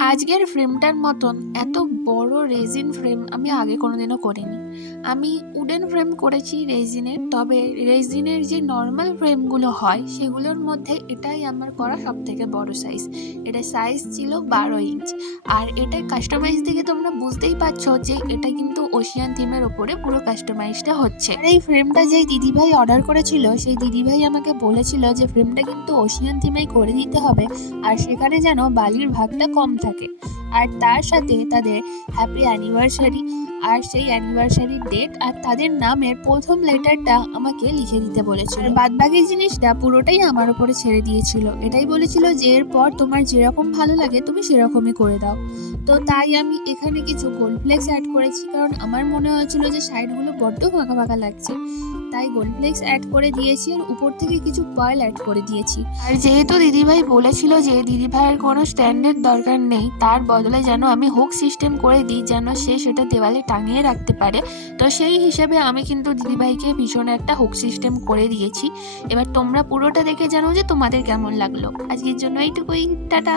আজকের ফ্রেমটার মতন এত বড় রেজিন ফ্রেম আমি আগে কোনোদিনও করিনি। আমি উডেন ফ্রেম করেছি রেজিনের, তবে রেজিনের যে নর্মাল ফ্রেমগুলো হয় সেগুলোর মধ্যে এটাই আমার করা সবথেকে বড় সাইজ। এটার সাইজ ছিল 12 ইঞ্চ। আর এটার কাস্টমাইজ দেখে তোমরা বুঝতেই পারছো যে এটা কিন্তু ওশিয়ান থিমের ওপরে পুরো কাস্টমাইজটা হচ্ছে। আর এই ফ্রেমটা যেই দিদিভাই অর্ডার করেছিল সেই দিদিভাই আমাকে বলেছিল যে ফ্রেমটা কিন্তু ওশিয়ান থিমেই করে দিতে হবে, আর সেখানে যেন বালির ভাগটা কম থাকে। আর তার সাথে তাদের হ্যাপি অ্যানিভার্সারি আর সেই অ্যানিভার্সারির ডেট আর তাদের নামের প্রথম লেটারটা আমাকে লিখে দিতে বলেছিল। আর বাদবাকি জিনিসটা পুরোটাই আমার উপরে ছেড়ে দিয়েছিল। এটাই বলেছিল যে এরপর তোমার যেরকম ভালো লাগে তুমি সেরকমই করে দাও। তো তাই আমি এখানে কিছু গোল্ড ফ্লেক্স অ্যাড করেছি, কারণ আমার মনে হয়েছিল যে সাইডগুলো বড্ড ফাঁকা ফাঁকা লাগছে। তাই গোল্ড ফ্লেক্স অ্যাড করে দিয়েছি আর উপর থেকে কিছু পার্ল অ্যাড করে দিয়েছি। আর যেহেতু দিদিভাই বলেছিল যে দিদিভাইয়ের কোনো স্ট্যান্ডের দরকার নেই, তার বদলে যেন আমি হুক সিস্টেম করে দিই যেন সে সেটা দেওয়ালে টাঙিয়ে রাখতে পারে, তো সেই হিসেবে আমি কিন্তু দিদিভাইকে পিছনে একটা হুক সিস্টেম করে দিয়েছি। এবার তোমরা পুরোটা দেখে জানো যে তোমাদের কেমন লাগলো। আজকের জন্য এইটুকুই, টাটা।